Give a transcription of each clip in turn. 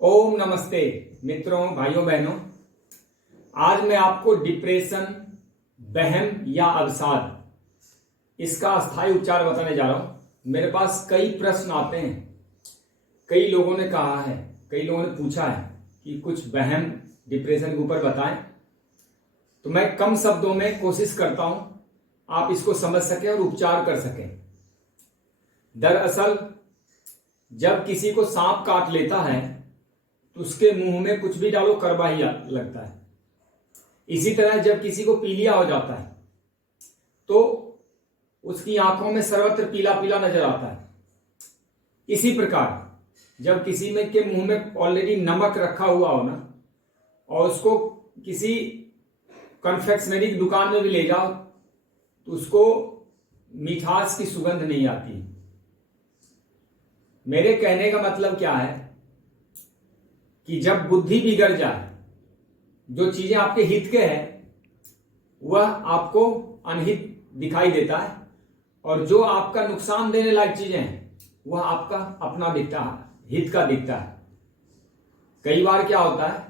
ओम नमस्ते मित्रों, भाइयों बहनों। आज मैं आपको डिप्रेशन, वहम या अवसाद इसका अस्थायी उपचार बताने जा रहा हूं। मेरे पास कई प्रश्न आते हैं, कई लोगों ने कहा है, कई लोगों ने पूछा है कि कुछ वहम डिप्रेशन के ऊपर बताएं। तो मैं कम शब्दों में कोशिश करता हूं आप इसको समझ सकें और उपचार कर सकें। दरअसल जब किसी को सांप काट लेता है तो उसके मुंह में कुछ भी डालो कड़वा ही लगता है। इसी तरह जब किसी को पीलिया हो जाता है तो उसकी आंखों में सर्वत्र पीला पीला नजर आता है। इसी प्रकार जब किसी में के मुंह में ऑलरेडी नमक रखा हुआ हो ना, और उसको किसी कन्फेक्शनरी की दुकान में भी ले जाओ तो उसको मिठास की सुगंध नहीं आती। मेरे कहने का मतलब क्या है कि जब बुद्धि बिगड़ जाए, जो चीजें आपके हित के हैं वह आपको अनहित दिखाई देता है, और जो आपका नुकसान देने लायक चीजें हैं वह आपका अपना दिखता है, हित का दिखता है। कई बार क्या होता है,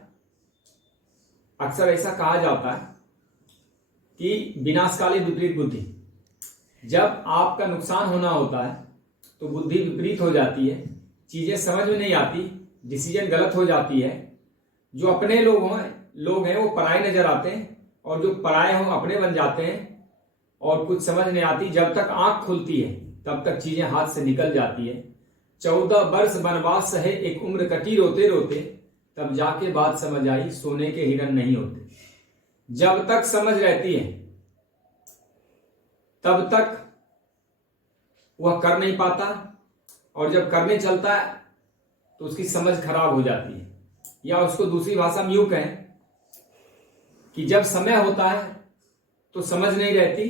अक्सर ऐसा कहा जाता है कि विनाशकाले विपरीत बुद्धि। जब आपका नुकसान होना होता है तो बुद्धि विपरीत हो जाती है, चीजें समझ में नहीं आती, डिसीजन गलत हो जाती है। जो अपने लोग हैं वो पराये नजर आते हैं, और जो पराये हों अपने बन जाते हैं, और कुछ समझ नहीं आती। जब तक आंख खुलती है तब तक चीजें हाथ से निकल जाती है। 14 वर्ष वनवास सहे एक उम्र कटी रोते रोते, तब जाके बात समझ आई सोने के हिरन नहीं होते। जब तक समझ रहती है तब तक वह कर नहीं पाता, और जब करने चलता है तो उसकी समझ खराब हो जाती है। या उसको दूसरी भाषा में यूं कहें कि जब समय होता है तो समझ नहीं रहती,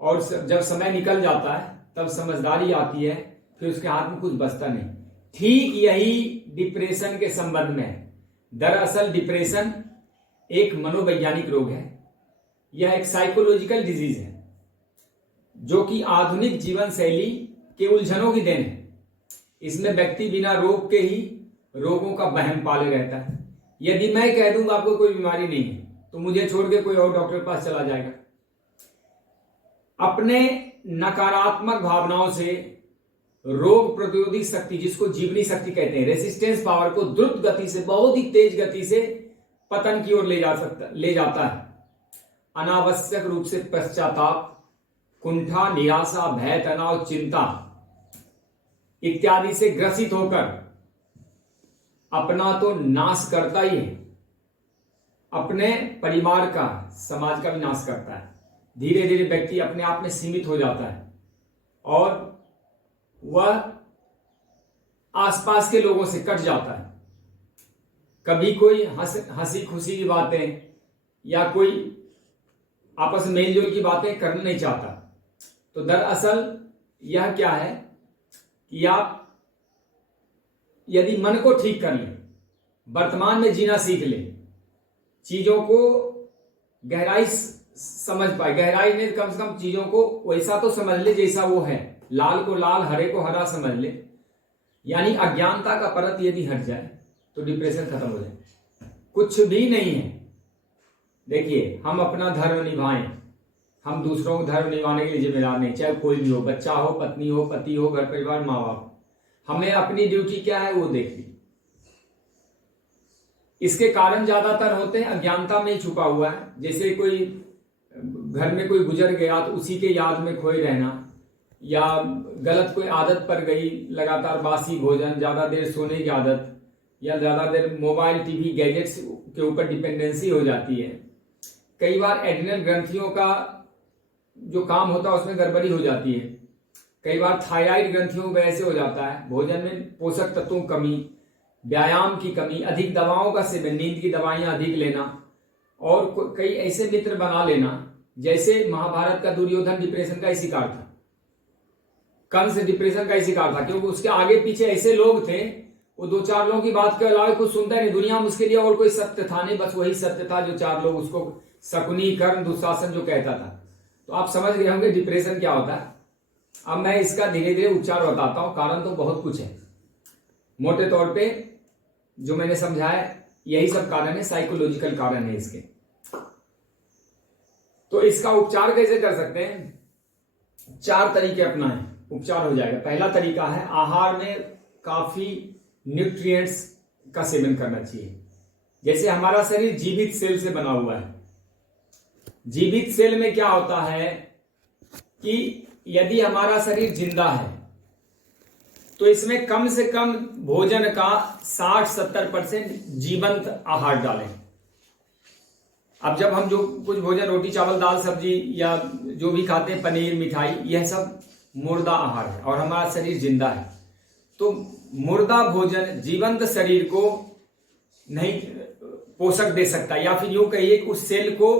और जब समय निकल जाता है तब समझदारी आती है, फिर उसके हाथ में कुछ बचता नहीं। ठीक यही डिप्रेशन के संबंध में है। दरअसल डिप्रेशन एक मनोवैज्ञानिक रोग है। यह एक साइकोलॉजिकल डिजीज है जो कि आधुनिक जीवन शैली के उलझनों की देन है। इसमें व्यक्ति बिना रोग के ही रोगों का वहम पाले रहता है। यदि मैं कह दूंगा आपको कोई बीमारी नहीं है तो मुझे छोड़ के कोई और डॉक्टर के पास चला जाएगा। अपने नकारात्मक भावनाओं से रोग प्रतिरोधी शक्ति, जिसको जीवनी शक्ति कहते हैं, रेसिस्टेंस पावर को द्रुत गति से, बहुत ही तेज गति से पतन की ओर ले जाता है। अनावश्यक रूप से पश्चाताप, कुंठा, निराशा, भय, तनाव, चिंता इत्यादि से ग्रसित होकर अपना तो नाश करता ही है, अपने परिवार का, समाज का भी नाश करता है। धीरे धीरे व्यक्ति अपने आप में सीमित हो जाता है, और वह आसपास के लोगों से कट जाता है। कभी कोई हंसी खुशी की बातें या कोई आपस में मेलजोल की बातें करना नहीं चाहता। तो दरअसल यह क्या है कि आप यदि मन को ठीक कर लें, वर्तमान में जीना सीख लें, चीजों को गहराई समझ पाए, गहराई ने कम से कम चीजों को वैसा तो समझ ले जैसा वो है, लाल को लाल, हरे को हरा समझ ले, यानी अज्ञानता का परत यदि हट जाए तो डिप्रेशन खत्म हो जाए। कुछ भी नहीं है। देखिए, हम अपना धर्म निभाएं, हम दूसरों को धर्म निभाने के लिए जिम्मेदार नहीं, चाहे कोई भी हो, बच्चा हो, पत्नी हो, पति हो, घर परिवार, माँ बाप। हमें अपनी ड्यूटी क्या है वो देखनी। इसके कारण ज्यादातर होते हैं अज्ञानता में ही छुपा हुआ है। जैसे कोई घर में कोई गुजर गया तो उसी के याद में खोए रहना, या गलत कोई आदत पर गई, लगातार बासी भोजन, ज्यादा देर सोने की आदत, या ज्यादा देर मोबाइल, टीवी, गैजेट्स के ऊपर डिपेंडेंसी हो जाती है। कई बार एड्रिनल ग्रंथियों का जो काम होता है उसमें गड़बड़ी हो जाती है। कई बार थायराइड ग्रंथियों की वजह से हो जाता है। भोजन में पोषक तत्वों की कमी, व्यायाम की कमी, अधिक दवाओं का सेवन, नींद की दवाइयां अधिक लेना, और कई ऐसे मित्र बना लेना। जैसे महाभारत का दुर्योधन डिप्रेशन का ही शिकार था, कंस डिप्रेशन का ही शिकार था, क्योंकि उसके आगे पीछे ऐसे लोग थे, वो 2-4 लोगों की बात के अलावा कुछ सुनता नहीं। दुनिया में उसके लिए और कोई सत्य था नहीं, बस वही सत्य था जो 4 लोग उसको, शकुनी, कर्ण, दुशासन जो कहता था। तो आप समझ गए होंगे डिप्रेशन क्या होता है। अब मैं इसका धीरे धीरे उपचार बताता हूं। कारण तो बहुत कुछ है। मोटे तौर पे जो मैंने समझाया यही सब कारण है, साइकोलॉजिकल कारण है इसके। तो इसका उपचार कैसे कर सकते हैं? 4 तरीके अपनाएं, उपचार हो जाएगा। पहला तरीका है आहार में काफी न्यूट्रिएंट्स का सेवन करना चाहिए। जैसे हमारा शरीर जीवित सेल से बना हुआ है। जीवित सेल में क्या होता है कि यदि हमारा शरीर जिंदा है तो इसमें कम से कम भोजन का 60-70% जीवंत आहार डालें। अब जब हम जो कुछ भोजन रोटी चावल दाल सब्जी या जो भी खाते हैं, पनीर मिठाई, यह सब मुर्दा आहार है और हमारा शरीर जिंदा है। तो मुर्दा भोजन जीवंत शरीर को नहीं पोषक दे सकता, या फिर यूं कहिए कि उस सेल को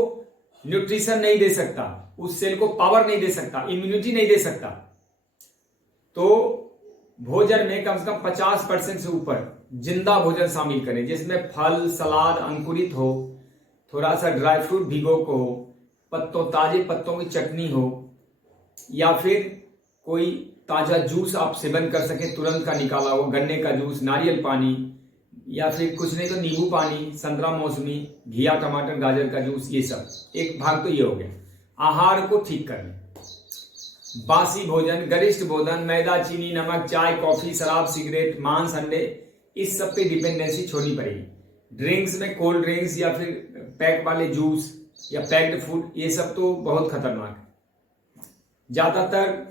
न्यूट्रिशन नहीं दे सकता, उस सेल को पावर नहीं दे सकता, इम्यूनिटी नहीं दे सकता। तो भोजन में कम से कम 50% से ऊपर जिंदा भोजन शामिल करें, जिसमें फल सलाद अंकुरित हो, थोड़ा सा ड्राई फ्रूट भिगो को हो, ताजे पत्तों की चटनी हो, या फिर कोई ताजा जूस आप सेवन कर सके तुरंत का निकाला हो, गन्ने का जूस, नारियल पानी, या फिर कुछ नहीं तो नींबू पानी, संतरा मौसमी, घिया टमाटर गाजर का जूस, ये सब एक भाग तो ये हो गया। आहार को ठीक कर लें। बासी भोजन, गरिष्ठ भोजन, मैदा, चीनी, नमक, चाय, कॉफी, शराब, सिगरेट, मांस, अंडे, इस सब पे डिपेंडेंसी छोड़नी पड़ेगी। ड्रिंक्स में कोल्ड ड्रिंक्स या फिर पैक वाले जूस या पैक्ड फूड, ये सब तो बहुत खतरनाक है। ज्यादातर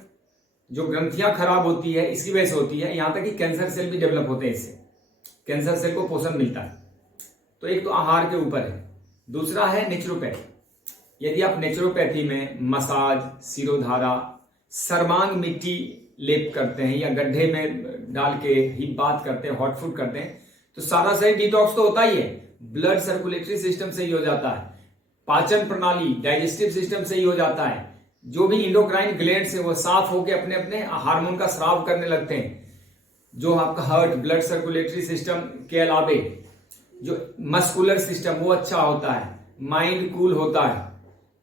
जो ग्रंथियां खराब होती है इसकी वजह से होती है, यहां तक कि कैंसर सेल भी डेवलप होते हैं इससे। कैंसर सेल को पोषण मिलता है। तो एक तो आहार के ऊपर है, दूसरा है नेचुरोपैथी। यदि आप नेचुरोपैथी में मसाज, सिरोधारा, सर्वांग मिट्टी लेप करते हैं या गड्ढे में डाल के ही बात करते हैं, हॉट फूड करते हैं, तो सारा शरीर डिटॉक्स तो होता ही है। ब्लड सर्कुलेटरी सिस्टम सही हो जाता है, पाचन प्रणाली डाइजेस्टिव सिस्टम सही हो जाता है, जो भी इंडोक्राइन ग्लैंड्स है वो साफ होकर अपने अपने हार्मोन का स्राव करने लगते हैं। जो आपका हार्ट ब्लड सर्कुलेटरी सिस्टम के अलावे जो मस्कुलर सिस्टम वो अच्छा होता है, माइंड कूल होता है।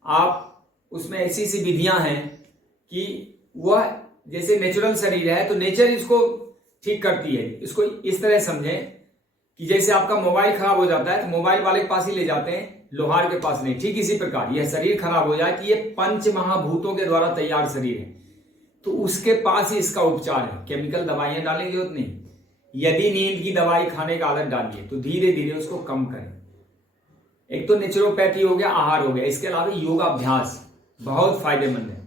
आप उसमें ऐसी सी विधियां हैं कि वह जैसे नेचुरल शरीर है तो नेचर इसको ठीक करती है। इसको इस तरह समझें कि जैसे आपका मोबाइल खराब हो जाता है तो मोबाइल वाले के पास ही ले जाते हैं, लोहार के पास नहीं। ठीक इसी प्रकार यह शरीर खराब हो जाए कि ये 5 महाभूतों के द्वारा तैयार शरीर है, तो उसके पास ही इसका उपचार है। केमिकल दवाइयां डालने की जरूरत नहीं। यदि नींद की दवाई खाने का आदत डालिए तो धीरे धीरे उसको कम करें। एक तो नेचुरोपैथी हो गया, आहार हो गया, इसके अलावा योगाभ्यास बहुत फायदेमंद है।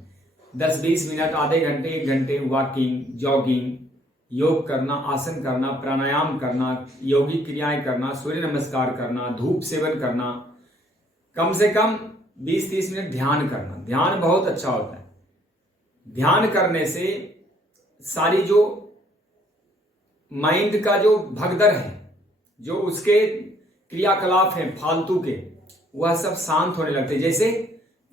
10-20 मिनट, आधे घंटे, 1 घंटे वॉकिंग, जॉगिंग, योग करना, आसन करना, प्राणायाम करना, योगिक क्रियाएं करना, सूर्य नमस्कार करना, धूप सेवन करना, कम से कम 20-30 मिनट ध्यान करना। ध्यान बहुत अच्छा होता है। ध्यान करने से सारी जो माइंड का जो भगदड़ है, जो उसके क्रियाकलाप हैं फालतू के, वह सब शांत होने लगते हैं। जैसे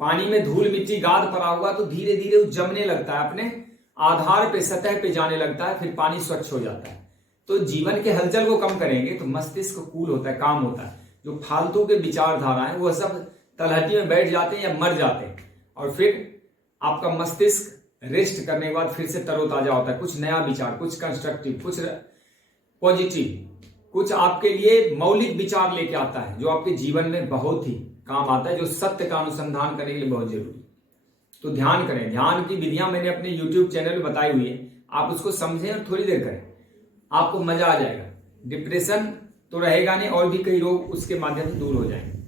पानी में धूल मिट्टी गाद पड़ा हुआ तो धीरे धीरे वो जमने लगता है, अपने आधार पे सतह पे जाने लगता है, फिर पानी स्वच्छ हो जाता है। तो जीवन के हलचल को कम करेंगे तो मस्तिष्क कूल होता है, काम होता है। जो फालतू के विचारधारा है वह सब तलहटी में बैठ जाते हैं या मर जाते हैं, और फिर आपका मस्तिष्क रेस्ट करने के बाद फिर से तरोताजा होता है। कुछ नया विचार, कुछ कंस्ट्रक्टिव, कुछ पॉजिटिव, कुछ आपके लिए मौलिक विचार लेके आता है, जो आपके जीवन में बहुत ही काम आता है, जो सत्य का अनुसंधान करने के लिए बहुत जरूरी है। तो ध्यान करें। ध्यान की विधियां मैंने अपने YouTube चैनल में बताई हुई है, आप उसको समझें और थोड़ी देर करें, आपको मजा आ जाएगा। डिप्रेशन तो रहेगा नहीं और भी कई रोग उसके माध्यम से दूर हो जाएंगे।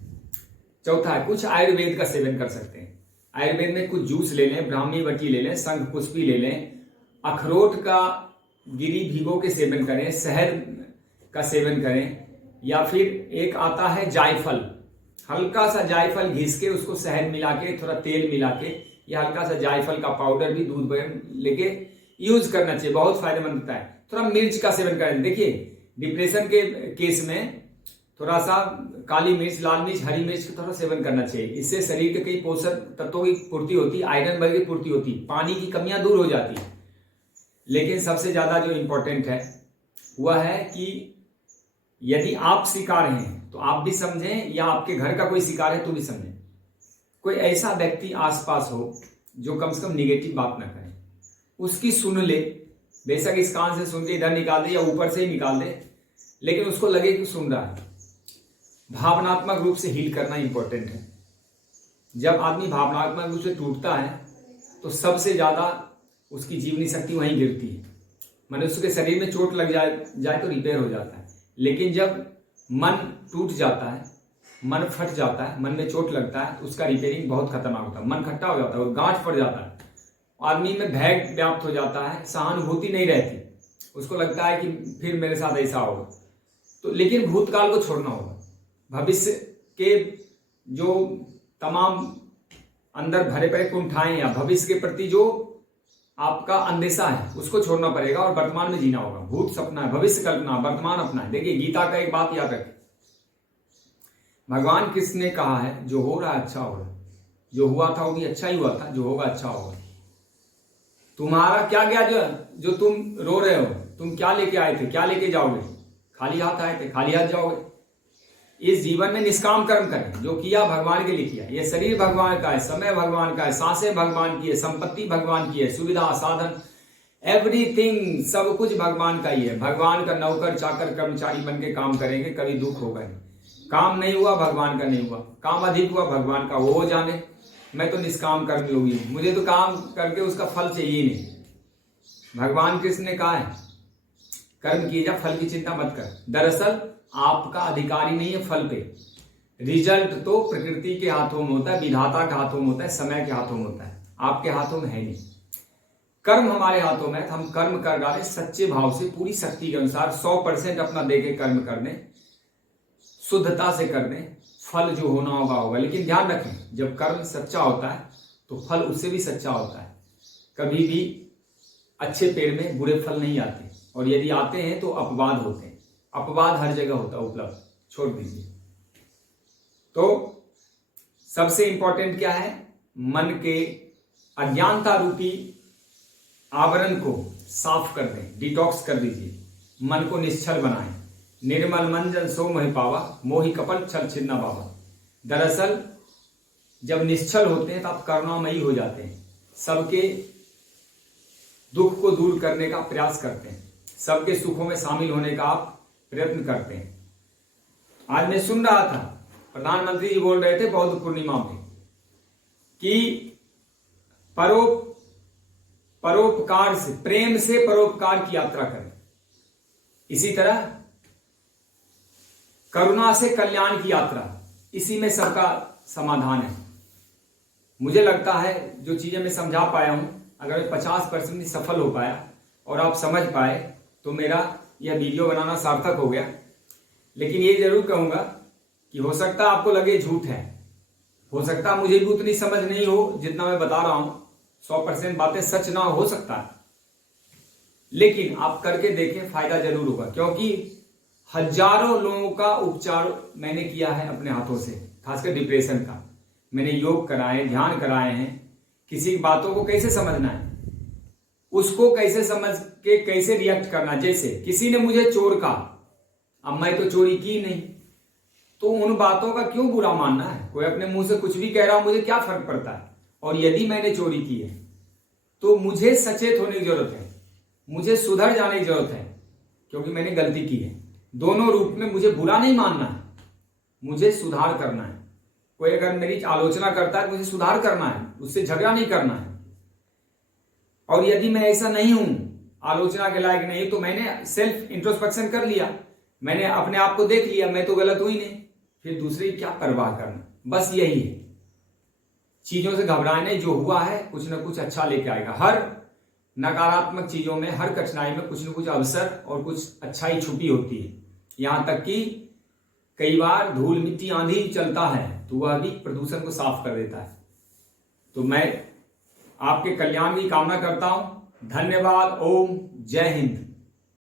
चौथा है कुछ आयुर्वेद का सेवन कर सकते हैं। आयुर्वेद में कुछ जूस ले लें, ब्राह्मी बटी ले लें, शंख पुष्पी ले लें, अखरोट का गिरी भिगो के सेवन करें, शहद का सेवन करें, या फिर एक आता है जायफल, हल्का सा जायफल घिस के उसको शहद मिला के, थोड़ा तेल मिला के, या हल्का सा जायफल का पाउडर भी दूध में लेके यूज करना चाहिए, बहुत फायदेमंद होता है। थोड़ा मिर्च का सेवन करें। देखिए डिप्रेशन के केस में थोड़ा सा काली मिर्च, लाल मिर्च, हरी मिर्च का थोड़ा सेवन करना चाहिए। इससे शरीर के कई पोषक तत्वों की पूर्ति होती है, आयरन वर्ग की पूर्ति होती है, पानी की कमियां दूर हो जाती है। लेकिन सबसे ज्यादा जो इंपॉर्टेंट है वह है कि यदि आप शिकार हैं तो आप भी समझें, या आपके घर का कोई शिकार है तो भी समझें। कोई ऐसा व्यक्ति आसपास हो जो कम से कम निगेटिव बात ना करे, उसकी सुन ले। बेशक इस कान से सुन के इधर निकाल दे या ऊपर से ही निकाल दे, लेकिन उसको लगे कि सुन रहा है। भावनात्मक रूप से हील करना इंपॉर्टेंट है। जब आदमी भावनात्मक रूप से टूटता है तो सबसे ज्यादा उसकी जीवनी शक्ति वहीं गिरती है। मनुष्य के शरीर में चोट लग जाए तो रिपेयर हो जाता है, लेकिन जब मन टूट जाता है, मन फट जाता है, मन में चोट लगता है, तो उसका रिपेयरिंग बहुत खतरनाक होता है। मन खट्टा हो जाता है, गांठ पड़ जाता है, आदमी में भय व्याप्त हो जाता है, सहानुभूति नहीं रहती, उसको लगता है कि फिर मेरे साथ ऐसा होगा। तो लेकिन भूतकाल को छोड़ना होगा, भविष्य के जो तमाम अंदर भरे पड़े कुंठाएं या भविष्य के प्रति जो आपका अंदेशा है उसको छोड़ना पड़ेगा और वर्तमान में जीना होगा। भूत सपना है, भविष्य कल्पना, वर्तमान अपना है। देखिए गीता का एक बात याद रखें, भगवान कृष्ण ने कहा है जो हो रहा है अच्छा हो रहा है, जो हुआ था वो भी अच्छा ही हुआ था, जो होगा अच्छा होगा। तुम्हारा क्या गया जो तुम रो रहे हो, तुम क्या लेके आए थे, क्या लेके जाओगे? खाली हाथ आए थे, खाली हाथ जाओगे। इस जीवन में निष्काम कर्म करें, जो किया भगवान के लिए किया। ये शरीर भगवान का है, समय भगवान का है, सांसें भगवान की है, संपत्ति भगवान की है, सुविधा साधन एवरीथिंग सब कुछ भगवान का ही है। भगवान का नौकर चाकर कर्मचारी बन के काम करेंगे, कभी दुख होगा नहीं। काम नहीं हुआ भगवान का नहीं हुआ, काम अधिक हुआ भगवान का, वो जाने। मैं तो निष्काम कर्मयोगी हूं, मुझे तो काम करके उसका फल चाहिए नहीं। भगवान कृष्ण ने कहा है कर्म किए जा, फल की चिंता मत कर। दरअसल आपका अधिकार ही नहीं है फल पे, रिजल्ट तो प्रकृति के हाथों में होता है, विधाता के हाथों में होता है, समय के हाथों में होता है, आपके हाथों में है नहीं। कर्म हमारे हाथों में है, हम कर्म कर डालें सच्चे भाव से, पूरी शक्ति के अनुसार 100% अपना देके कर्म कर दें, शुद्धता से कर दें, फल जो होना होगा होगा। लेकिन ध्यान रखें, जब कर्म सच्चा होता है तो फल उससे भी सच्चा होता है। कभी भी अच्छे पेड़ में बुरे फल नहीं आते, और यदि आते हैं तो अपवाद होते हैं। अपवाद हर जगह होता है उपलब्ध, छोड़ दीजिए। तो सबसे इंपॉर्टेंट क्या है, मन के अज्ञानता रूपी आवरण को साफ कर दें, डिटॉक्स कर दीजिए, मन को निश्चल बनाएं। निर्मल मन जन सो मोहि पावा, मोहि कपल छल छिन्ना बाबा। दरअसल जब निश्चल होते हैं तो आप करुणामयी हो जाते हैं, सबके दुख को दूर करने का प्रयास करते हैं, सबके सुखों में शामिल होने का आप प्रयत्न करते हैं। आज मैं सुन रहा था, प्रधानमंत्री जी बोल रहे थे बौद्ध पूर्णिमा में कि परोपकार से, प्रेम से परोपकार की यात्रा करें। इसी तरह करुणा से कल्याण की यात्रा, इसी में सबका समाधान है। मुझे लगता है जो चीजें मैं समझा पाया हूं, अगर मैं 50% सफल हो पाया और आप समझ पाए तो मेरा यह वीडियो बनाना सार्थक हो गया। लेकिन ये जरूर कहूंगा कि हो सकता है आपको लगे झूठ है, हो सकता है मुझे भी उतनी समझ नहीं हो जितना मैं बता रहा हूं, 100% बातें सच ना हो सकता है, लेकिन आप करके देखें, फायदा जरूर होगा। क्योंकि हजारों लोगों का उपचार मैंने किया है अपने हाथों से, खासकर डिप्रेशन का। मैंने योग कराए, ध्यान कराए हैं, किसी की बातों को कैसे समझना है, उसको कैसे समझ के कैसे रिएक्ट करना। जैसे किसी ने मुझे चोर कहा, अब मैं तो चोरी की नहीं, तो उन बातों का क्यों बुरा मानना है? कोई अपने मुंह से कुछ भी कह रहा हो, मुझे क्या फर्क पड़ता है? और यदि मैंने चोरी की है तो मुझे सचेत होने की जरूरत है, मुझे सुधर जाने की जरूरत है, क्योंकि मैंने गलती की है। दोनों रूप में मुझे बुरा नहीं मानना है, मुझे सुधार करना है। कोई अगर मेरी आलोचना करता है, मुझे सुधार करना है, उससे झगड़ा नहीं करना है। और यदि मैं ऐसा नहीं हूं, आलोचना के लायक नहीं, तो मैंने सेल्फ इंट्रोस्पेक्शन कर लिया, मैंने अपने आप को देख लिया, मैं तो गलत हुई नहीं, फिर दूसरी क्या परवाह करना। बस यही है, चीजों से घबराने, जो हुआ है कुछ ना कुछ अच्छा लेके आएगा। हर नकारात्मक चीजों में, हर कठिनाई में कुछ न कुछ अवसर और कुछ अच्छाई छुपी होती है। यहां तक कि कई बार धूल मिट्टी आंधी चलता है तो वह भी प्रदूषण को साफ कर देता है। तो मैं आपके कल्याण की कामना करता हूं। धन्यवाद। ओम जय हिंद।